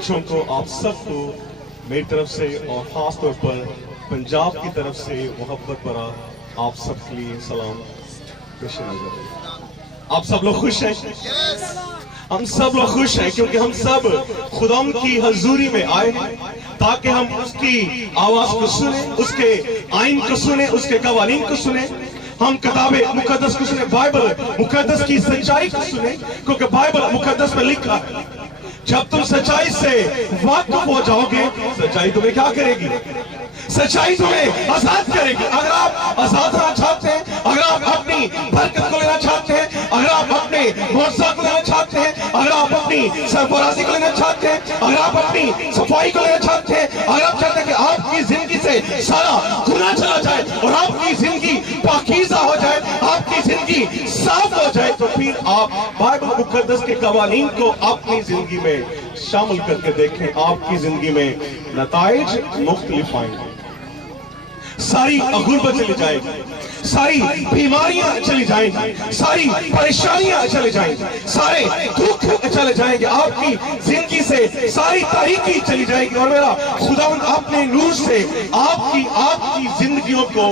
बच्चों को, आप सबको मेरी तरफ से और खास तौर पर पंजाब की तरफ से मोहब्बत भरा आप सबके लिए सलाम पेश नजर। आप सब लोग खुश हैं? हम सब लोग खुश हैं क्योंकि हम सब खुदा की हजूरी में आए ताकि हम उसकी आवाज को सुने, उसके आइन को सुने, उसके कवानीन को सुने, हम किताबे मुकद्दस को सुने, बाइबल मुकद्दस की सच्चाई को सुने, क्योंकि बाइबल मुकद्दस में लिखा है जब तुम सच्चाई से वाकिफ हो जाओगे, सच्चाई तुम्हें क्या करेगी? सच्चाई तुम्हें आजाद करेगी। अगर आप आजाद होना चाहते हैं, अगर आप अपनी बरकत को लेना चाहते हैं, अगर आप अपने मुआवजा को लेना चाहते हैं, अगर आप अपनी सरफराजी को लेना चाहते हैं, अगर आप अपनी सफाई को लेना चाहते हैं, अगर आप चाहते हैं कि आपकी जिंदगी से सारा गुनाह चला जाए और आपकी जिंदगी पाकीज़ा हो जाए, आपकी जिंदगी साफ हो जाए, तो फिर आप बाइबल मुकद्दस के कवानीन को अपनी जिंदगी में शामिल करके देखें। आपकी जिंदगी में नताइज मुख्तलिफ आएंगे, सारी गुर्बत चली जाएगी, सारी बीमारियां चली जाएंगी, सारी परेशानियां चली जाएंगी, सारे दुख चले जाएंगे, आपकी जिंदगी से सारी तारीकी चली जाएगी और मेरा खुदावंद अपने नूर से आपकी जिंदगियों को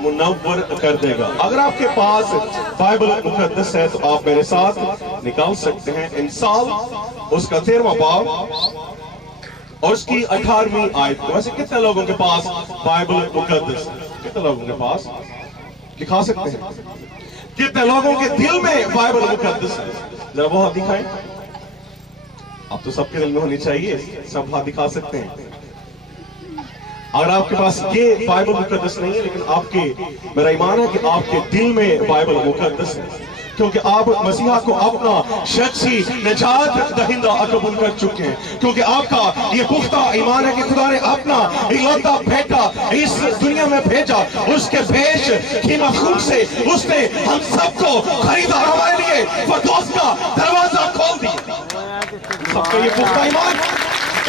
मुनव्वर कर देगा। अगर आपके पास बाइबल मुकद्दस है तो आप मेरे साथ निकाल सकते हैं इंसाल उसका 13वां बाब और उसकी 18वीं आयत। वैसे कितने लोगों के पास बाइबल मुकद्दस, कितने लोगों के पास दिखा सकते हैं? कितने लोगों के दिल में बाइबल मुकद्दस है? जरा वो हाथ दिखाएं। आप तो सबके दिल में होनी चाहिए, सब हाथ दिखा सकते हैं। अगर आपके पास ये बाइबल मुकद्दस नहीं है, लेकिन आपके, मेरा ईमान है कि आपके दिल में बाइबल मुकद्दस है, क्योंकि आप मसीहा को अपना शख्सी निजात दहिंदा कबूल कर चुके हैं, क्योंकि आपका ये पुख्ता ईमान है कि खुदा ने अपना इकलौता बेटा इस दुनिया में भेजा, उसके भेष कीमत खून से उसने हम सबको खरीदा, हमारे लिए फरदौस का दरवाजा खोल दिया। सबका ये पुख्ता ईमान,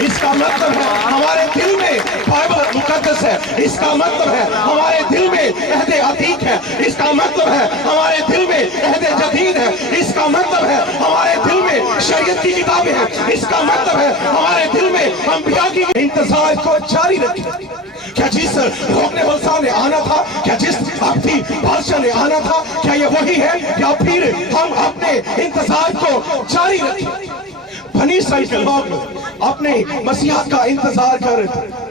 इसका मतलब है हमारे दिल में बाइबल मुकद्दस है, इसका मतलब है हमारे दिल में अहद अतीक है, इसका मतलब है हमारे दिल में अहद जदीद है, इसका मतलब है हमारे दिल में शरीयत की किताबें हैं, इसका मतलब है हमारे दिल में अंबिया की इंतजार को जारी रखें। क्या जिस रोकने वाला ने आना था, क्या जिस अब्दी बादशाह ने आना था, क्या ये वही है, या फिर हम अपने इंतजार को जारी रखें? बनी इस्राएल के लोग अपने मसीहा का इंतजार कर रहे थे।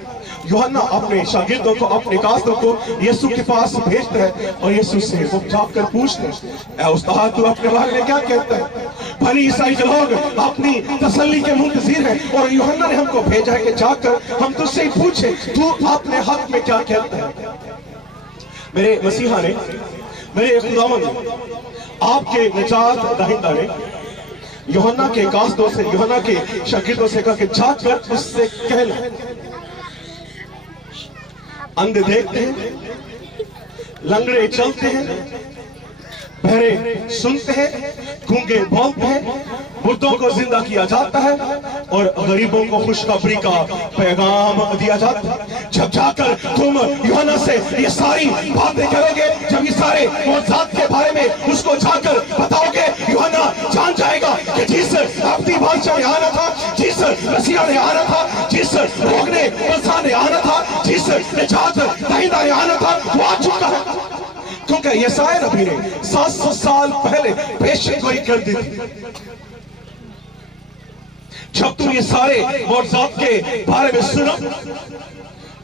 यूहन्ना अपने शागिर्दों को, अपने कास्तों को यीशु के पास भेजते हैं और यीशु से वो जाकर पूछते हैं, ऐ उस्ताद तू अपने बारे में क्या कहता है? बनी इस्राएल के लोग अपनी तसल्ली के मुंतज़िर हैं और यूहन्ना ने हमको भेजा है कि जाकर हम तुझसे ही पूछे तू अपने हक में क्या कहता है। मेरे मसीहा ने, मेरे खुदावंद ने, आपके निजात दहिंदा ने यूहन्ना के कास्तों से, यूहन्ना के शागिर्दों से कहा कि जाकर उससे कह ले, अंधे देखते हैं, लंगड़े चलते हैं, बहरे सुनते हैं, गूंगे बोलते हैं, मुर्दों को जिंदा किया जाता है और गरीबों को खुशखबरी का पैगाम दिया जाता है। जब जाकर तुम यूहन्ना से ये सारी बातें करोगे, जब ये सारे मौजूद के बारे में उसको जाकर बताओगे, यूहन्ना जान जाएगा कि जिस अब्दी बादशाह ने आना था, जिस मसीहा ने आना था, जिस रोकने वाला ने आना था, जिस निजात दहिंदा ने आना था, वो आ चुका है। क्योंकि यशायाह नबी ने 700 साल पहले पेशगोई कर दी थी। जब तुम ये सारे मौजूद के बारे में सुनो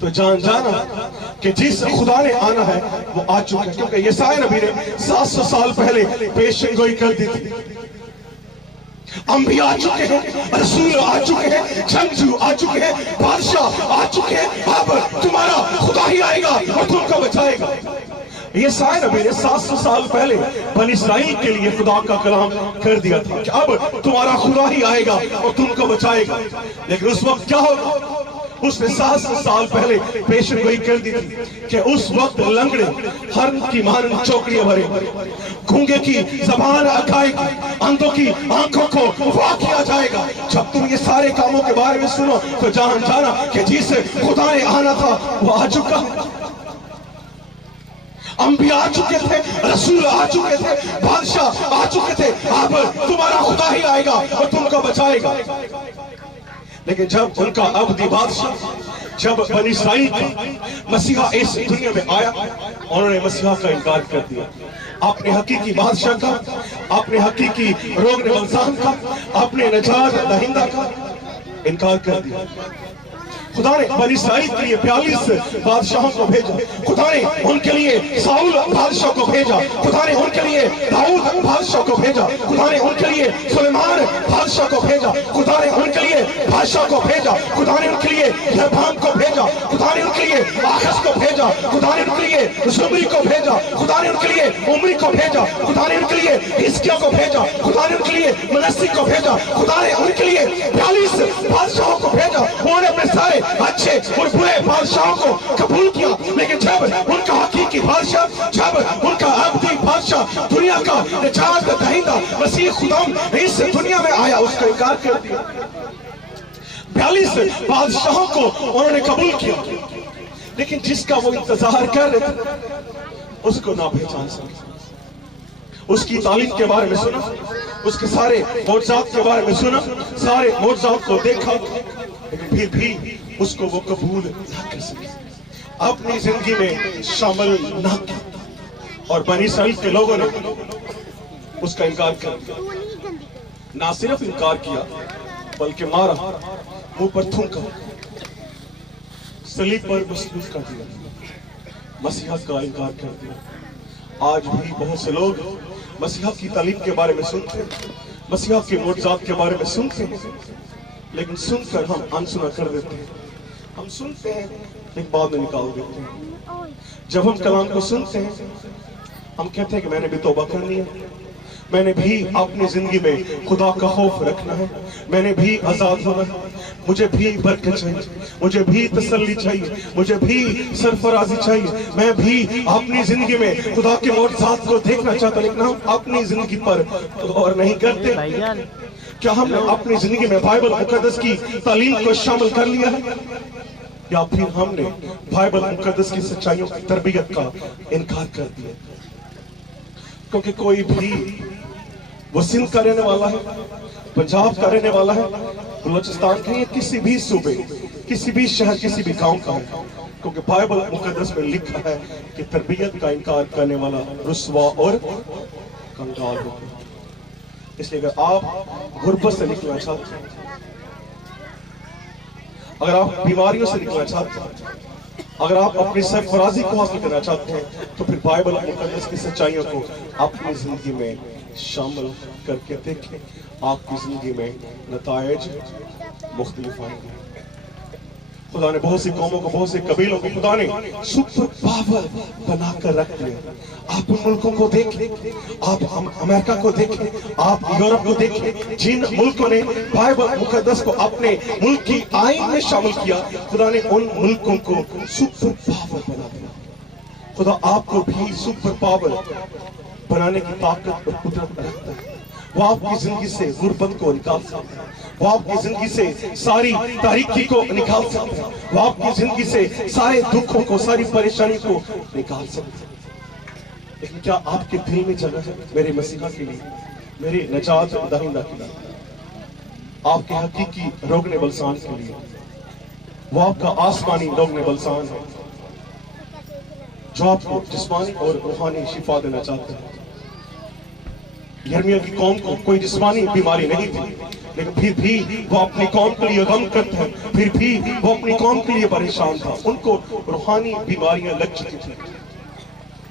तो जाना कि जिस खुदा ने आना है वो आ चुका है, क्योंकि यशायाह नबी ने 700 साल पहले पेशगोई कर दी थी। अंबिया आ चुके हैं, रसूल आ चुके हैं, जंगजू आ चुके हैं, बादशाह आ चुके हैं, अब तुम्हारा खुदा ही आएगा और तुमको बचाएगा। ये सारे नबी ने 700 साल पहले बनी इस्राइल के लिए खुदा का कलाम कर दिया था कि अब तुम्हारा खुदा ही आएगा और तुमको बचाएगा। लेकिन उस वक्त क्या होगा? उसने 700 साल पहले पेशगोई कर दी थी कि उस वक्त लंगड़े हर की मान चौकड़ियां भरे, गूंगे की जबान अखाएगी, अंधों की आंखों को वाह किया जाएगा। जब तुम ये सारे कामों के बारे में सुनो तो जाना कि जिस खुदा ने आना था वो आ चुका है। अंबिया आ चुके थे, रसूल आ चुके थे, बादशाह आ चुके थे, अब तुम्हारा खुदा ही आएगा और तुमको बचाएगा। लेकिन जब उनका अब्दी बादशाह, जब बनी इसराइल का मसीहा इस दुनिया में आया, उन्होंने मसीहा का इनकार कर दिया। अपने हकीकी बादशाह का, अपने हकीकी रोग निवारन का, अपने नजात दहिंदा का इनकार कर दिया। खुदा ने बनी इसराइल के लिए 42 बादशाहों को भेजा। खुदा ने उनके लिए साउल बादशाह को भेजा। खुदा ने उनके लिए दाऊद बादशाह को भेजा। खुदा ने उनके लिए सुलेमान बादशाह को भेजा। खुदा ने उनके लिए बादशाह को भेजा। खुदा ने उनके लिए यरबाम को भेजा। खुदा ने उनके लिए आखस को भेजा। खुदा ने उनके लिए जुमरी को भेजा। खुदा ने उनके लिए उमरी को भेजा। खुदा ने उनके लिए हिजकिय्याह को भेजा। खुदा ने उनके लिए मनस्सी को भेजा। खुदा ने उनके लिए 42 बादशाहों को भेजा। उन्होंने अपने सारे अच्छे और बुरे बादशाहों को कबूल किया, लेकिन जब उनका हकीकी बादशाह, जब उनका अब्दी बादशाह, दुनिया का निजात दहिंदा मसीह खुदा इस दुनिया में आया, उसका इनकार कर दिया। 42 बादशाहों को उन्होंने कबूल किया, लेकिन जिसका वो इंतजार कर रहे थे उसको ना पहचान सके। उसकी तालीम के बारे में सुना, उसके सारे मौजज़ात के बारे में सुना, सारे मौजज़ात को देखा, लेकिन फिर भी उसको वो कबूल ना कर सके, अपनी जिंदगी में शामिल ना किया। और बनी इसराइल के लोगों ने उसका इनकार कर दिया। ना सिर्फ इनकार किया बल्कि मारा, मुंह पर थूका, सलीब पर मसलूब कर दिया, मसीहा का इनकार कर दिया। आज भी बहुत से लोग मसीहा की तालीम के बारे में सुनते हैं, मसीहा के मौजज़ात के बारे में सुनते हैं, लेकिन सुनकर हम अनसुना कर देते हैं। हम सुनते हैं लेकिन बाद में निकाल देते हैं। जब हम कलाम को सुनते हैं हम कहते हैं कि मैंने भी तौबा करनी है, मैंने भी अपनी जिंदगी में खुदा का खौफ रखना है, मैंने भी आजाद होना है, मुझे भी बरकत चाहिए, मुझे भी तसल्ली चाहिए, मुझे भी सरफराजी चाहिए, मैं भी अपनी जिंदगी में खुदा के मौजज़ात को देखना चाहता। लेकिन हम अपनी जिंदगी पर गौर नहीं करते। क्या हमने अपनी जिंदगी में बाइबल मुकद्दस की तालीम को शामिल कर लिया है, या फिर हमने बाइबल मुकद्दस की सच्चाइयों की तरबियत का इनकार कर दिया? क्योंकि कोई भी वो सिंध का रहने वाला है, पंजाब का रहने वाला है, बलूचिस्तान का, किसी भी सूबे, किसी भी शहर, किसी भी गांव का है, क्योंकि बाइबल मुकद्दस में लिखा है कि तरबियत का इनकार करने वाला रुस्वा और कंगाल होगा। इसलिए अगर आप गुर्बत से निकलना चाहते हैं, अगर आप बीमारियों से निकलना चाहते हैं, अगर आप अपनी सरफराजी को हासिल करना चाहते हैं, तो फिर बाइबल मुकद्दस की सच्चाइयों को अपनी जिंदगी में शामिल करके देखें। आपकी जिंदगी में नतायज मुख्तलिफ आएंगे। खुदा ने बहुत सी कौमों को, बहुत से कबीलों को खुदा ने सुपर पावर बनाकर रख दिया। आप उन मुल्कों को देखें, आप अमेरिका को देखें, आप यूरोप को देखें, जिन मुल्कों ने बाइबल मुकद्दस को अपने मुल्क की आईन में शामिल किया, खुदा ने उन मुल्कों को सुपर पावर बना दिया। खुदा आपको भी सुपर पावर बनाने की ताकत और कुदरत रखता है। वो आपकी जिंदगी से गुर्बत को निकाल सकता है, वो आपकी जिंदगी से सारी तारीकी को निकाल सकता है, वो आपकी जिंदगी से सारे दुखों को, सारी परेशानी को निकाल सकता है। लेकिन क्या आपके दिल में जगह है मेरे मसीहा के लिए, मेरे नजात दहिंदा के लिए, आपके हकीकी रोगने बलसान के लिए? वो आपका आसमानी रोगने बलसान है जो आपको जिस्मानी और रूहानी शिफा देना चाहता है। यिर्मयाह की कौम को कोई जिस्मानी बीमारी नहीं थी, लेकिन फिर भी वो अपनी कौम के लिए गम करता है, फिर भी वो अपनी कौम के लिए परेशान था। उनको रूहानी बीमारियां लग चुकी थी,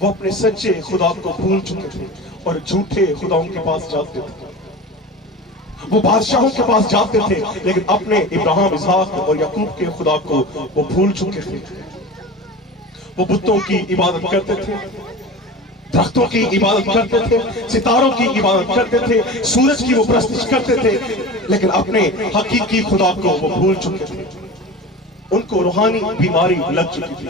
वो अपने सच्चे खुदा को भूल चुके थे और झूठे खुदाओं के पास जाते थे। वो बादशाहों के पास जाते थे, लेकिन अपने इब्राहिम, इसहाक और याकूब के खुदा को वो भूल चुके थे। वो बुतों की इबादत करते थे, दरख्तों की इबादत करते थे, सितारों की इबादत करते थे, सूरज की वो प्रस्तुत करते थे, लेकिन अपने हकीकी खुदा को वो भूल चुके थे। उनको रूहानी बीमारी लग चुकी थी।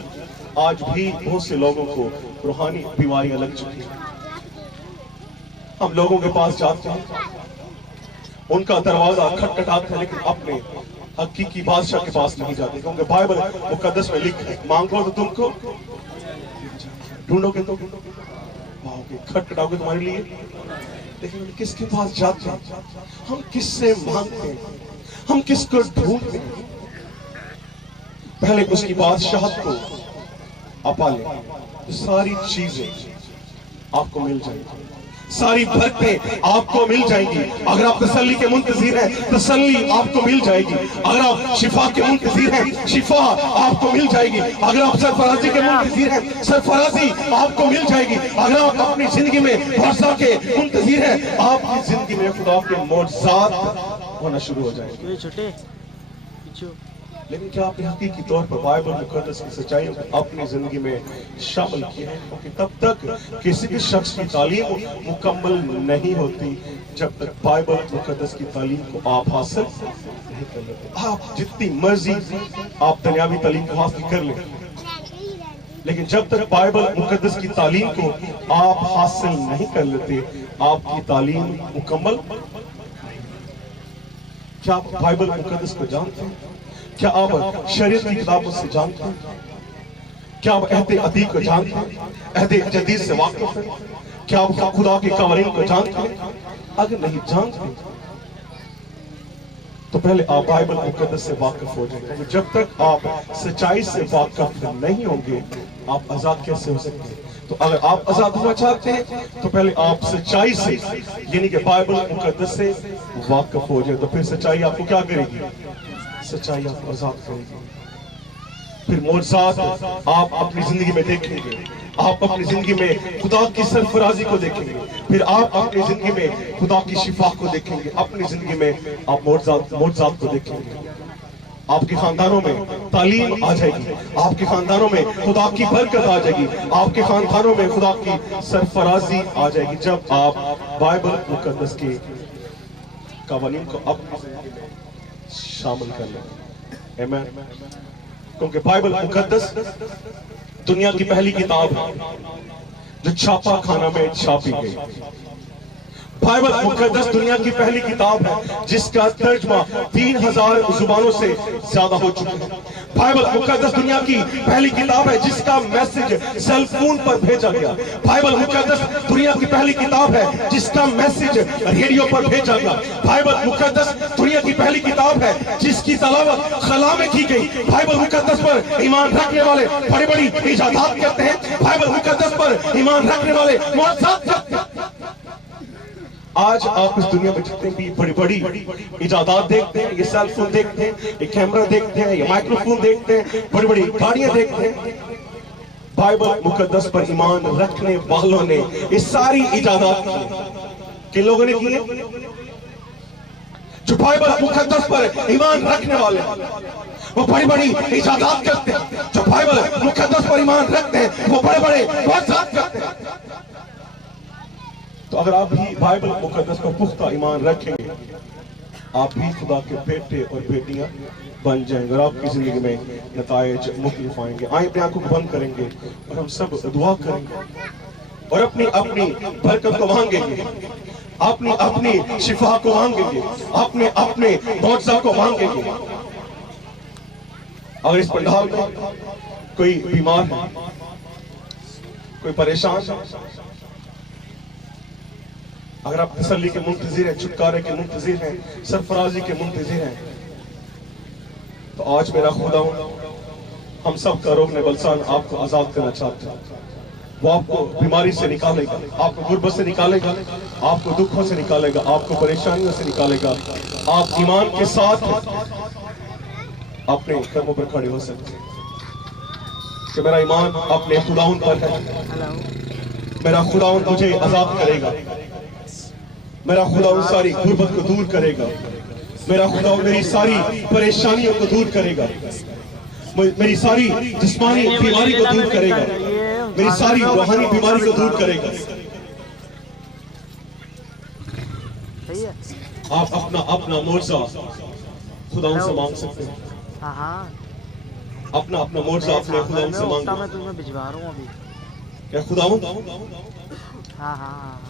आज भी बहुत से लोगों को रूहानी बीमारियां लग चुकी हैं। हम लोगों के पास जाते हैं, उनका दरवाजा खटखटाते हैं, लेकिन अपने हकीकी बादशाह के पास नहीं जाते, क्योंकि बाइबल मुकद्दस में लिखा है, मांगो तो तुमको, ढूंढोगे तो पाओगे, खटखटाओगे तुम्हारे लिए। लेकिन किसके पास जाते हैं? हम किससे मांगते हैं? हम किसको ढूंढते हैं? पहले उसकी बादशाहत को आप पालें तो सारी चीजें आपको मिल जाएंगी, सारी बरकतें आपको मिल जाएंगी। अगर आप तसल्ली के मुंतज़िर हैं, तसल्ली आपको मिल जाएगी। अगर आप शिफा के मुंतज़िर हैं, शिफा आपको मिल जाएगी। अगर आप सरफराजी के मुंतज़िर हैं, सरफराजी आपको मिल जाएगी। अगर आप अपनी जिंदगी में वर्षा के मुंतज़िर हैं, आपकी जिंदगी में खुदा के मौजज़ात होना शुरू हो जाएंगे। लेकिन क्या आपने हकीकी तौर पर बाइबल मुकद्दस की सच्चाइयों को अपनी जिंदगी में शामिल किया है? क्योंकि तब तक किसी भी शख्स की तालीम मुकम्मल नहीं होती जब तक बाइबल मुकद्दस की तालीम को आप हासिल नहीं कर लेते। आप जितनी मर्जी आप दुनियावी तालीम को हासिल कर लें, लेकिन जब तक बाइबल मुकद्दस की तालीम को आप हासिल नहीं कर लेते, आपकी तालीम मुकम्मल नहीं। क्या आप बाइबल मुकद्दस को जानते हैं? क्या आप शरीयत की किताबों से जानते हैं? क्या आप अहद अतीक को जानते हैं? अहद जदीद से वाकिफ हैं? क्या आप खुदा के कवानीन को जानते हैं? अगर नहीं जानते तो पहले आप बाइबल मुकद्दस से वाकिफ हो जाएंगे। जब तक आप सच्चाई से वाकिफ नहीं होंगे, आप आजाद कैसे हो सकते हैं? तो अगर आप आजाद होना चाहते हैं तो पहले आप सच्चाई से यानी कि बाइबल मुकद्दस से वाकिफ हो जाए। तो फिर सच्चाई आपको क्या करेगी? सच्चाई आपको आजाद करेगी। फिर मौजज़ात आप अपनी जिंदगी में देखेंगे, आप अपनी जिंदगी में खुदा की सरफराजी को देखेंगे, फिर आप अपनी जिंदगी में खुदा की शिफा को देखेंगे, अपनी जिंदगी में आप मौजज़ात को देखेंगे। आपके खानदानों में तालीम आ जाएगी, आपके खानदानों में खुदा की बरकत आ जाएगी, आपके खानदानों में खुदा की सरफराजी आ जाएगी जब आप बाइबल मुकद्दस के कवानीन को अपनी जिंदगी में शामिल कर लें। आमीन। क्योंकि बाइबल मुकद्दस दुनिया की पहली किताब है जो छापा खाना में छापी गई। बाइबल मुकद्दस दुनिया की पहली किताब है जिसका तर्जमा 3000 जुबानों से ज्यादा हो चुका है। बाइबल मुकद्दस दुनिया की पहली किताब है जिसका मैसेज सेल फोन पर भेजा गया। बाइबल मुकद्दस दुनिया की पहली किताब है जिसका मैसेज रेडियो पर भेजा गया। बाइबल मुकद्दस दुनिया की पहली किताब है जिसकी तलावत खला में की गई। बाइबल मुकद्दस पर ईमान रखने वाले बड़ी बड़ी इजादात करते हैं। बाइबल मुकद्दस पर ईमान रखने वाले मौजज़ात करते हैं। आज आप इस दुनिया में जितने भी बड़ी बड़ी इजादात देखते हैं, ये सेल फोन देखते हैं, ये कैमरा देखते हैं, ये माइक्रोफोन देखते हैं, बड़ी बड़ी गाड़ियां देखते हैं, बाइबल मुकद्दस पर ईमान रखने वालों ने ये सारी इजादात की। किन लोगों ने की? जो बाइबल मुकद्दस पर ईमान रखने वाले वो बड़ी बड़ी इजादात करते हैं। जो बाइबल मुकद्दस पर ईमान रखते हैं वो बड़े बड़े मौजज़ात करते हैं। तो अगर आप भी बाइबल मुकद्दस पर पुख्ता ईमान रखेंगे, आप भी खुदा के बेटे और बेटियां बन जाएंगे और आपकी जिंदगी में नतायज मुख्तलिफ आएंगे। आए अपनी आंखों को बंद करेंगे और हम सब दुआ करेंगे और अपनी अपनी बरकत को मांगेंगे, अपनी अपनी शिफा को मांगेंगे, अपने अपने मौजज़ा को मांगेंगे। अगर इस पंडाल में कोई बीमार है, कोई परेशान है, अगर आप तसल्ली के मुंतज़िर हैं, छुटकारे के मुंतज़िर हैं, सरफराजी के मुंतज़िर हैं, तो आज मेरा खुदा हम सब का रोकने बलसान आपको आजाद करना चाहता है। वो आपको बीमारी से निकालेगा, आपको गुर्बत से निकालेगा, आपको दुखों से निकालेगा, आपको परेशानियों से निकालेगा। आप ईमान के साथ अपने कदमों पर खड़े हो सकते हैं कि मेरा ईमान अपने खुदाउन पर है, मेरा खुदाउन मुझे आजाद करेगा, मेरा खुदा उन सारी गुर्बत को दूर करेगा, मेरा खुदा मेरी सारी परेशानियों को दूर करेगा, मेरी सारी जिस्मानी बीमारी को दूर करेगा, मेरी सारी रूहानी बीमारी को दूर करेगा। आप अपना अपना मोर्चा खुदा से मांग सकते हैं। अपना अपना मोर्चा अपने खुदा से मांग। मैं तुम्हें भिजवा रहा हूं अभी। क्या खुदा? हाँ।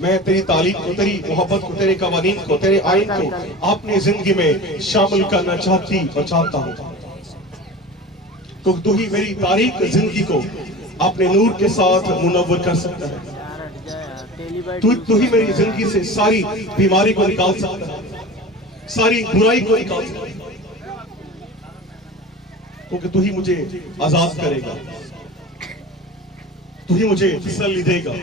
मैं तेरी तालीम को, तेरी मोहब्बत को, तेरे कवानीन को, तेरे आइन को अपनी जिंदगी में शामिल करना चाहती और चाहता हूँ। तो तू ही मेरी तारीख जिंदगी को अपने नूर के साथ मुनव्वर कर सकता है। तू ही मेरी जिंदगी से सारी बीमारी को निकाल सकता है, सारी बुराई को निकाल सकता, क्योंकि तू ही मुझे आजाद करेगा, तू ही मुझे तसल्ली देगा।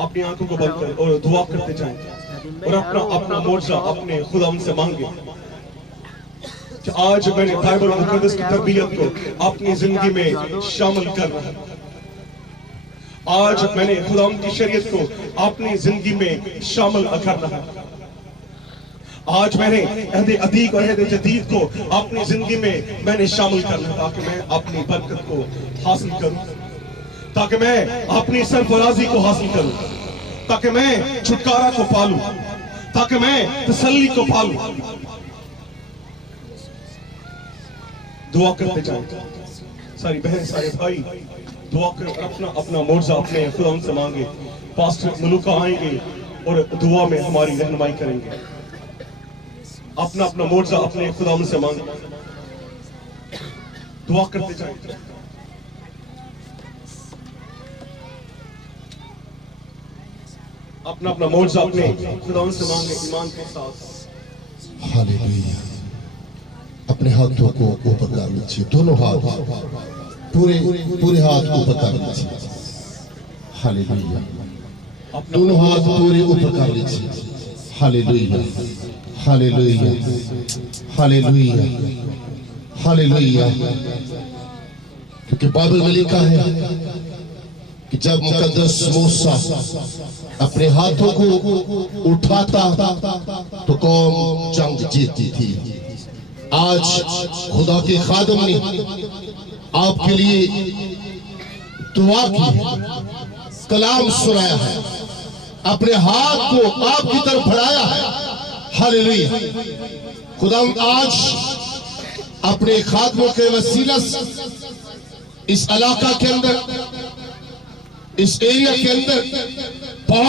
अपनी आंखों को बंद करें और दुआ करते जाएं और अपना अपना मोर्चा अपने खुदा से मांगे कि आज मैंने बाइबल मुकद्दस की तरबियत को अपनी जिंदगी में शामिल करना है। आज मैंने खुदा की शरीयत को अपनी जिंदगी में शामिल करना है। आज मैंने अहद अतीक और अहद जदीद को अपनी जिंदगी में मैंने शामिल करना है, ताकि मैं अपनी बरकत को हासिल करूं, ताकि मैं अपनी सरफराजी को हासिल करूं, ताकि मैं छुटकारा को पालूं, ताकि मैं तसल्ली को पालूं। दुआ करते जाएं सारी बहन सारे भाई, दुआ करो, अपना अपना मोर्चा अपने खुदा से मांगे। पास्टर मलूका आएंगे और दुआ में हमारी रहनुमाई करेंगे। अपना अपना मोर्चा अपने खुदा से मांगे, दुआ करते जाएं। अपना अपना मोर्चा अपने खुदा से मांगे ईमान के साथ। हालेलुया। अपने हाथों को ऊपर कर लीजिए, दोनों हाथ पूरे हाथ ऊपर कर लीजिए। हालेलुया। दोनों हाथ पूरे ऊपर कर लीजिए। Hallelujah, hallelujah, hallelujah, hallelujah. क्योंकि बाइबल में लिखा है कि जब मुकद्दस मूसा अपने हाथों को उठाता तो कौम जंग जीतती थी। आज खुदा के खादम ने आपके लिए दुआ की है, कलाम सुनाया है, अपने हाथ को आपकी तरफ बढ़ाया है। हालेलुया। खुदा आज अपने खादमों के वसीला से इस इलाका के अंदर, इस एरिया के अंदर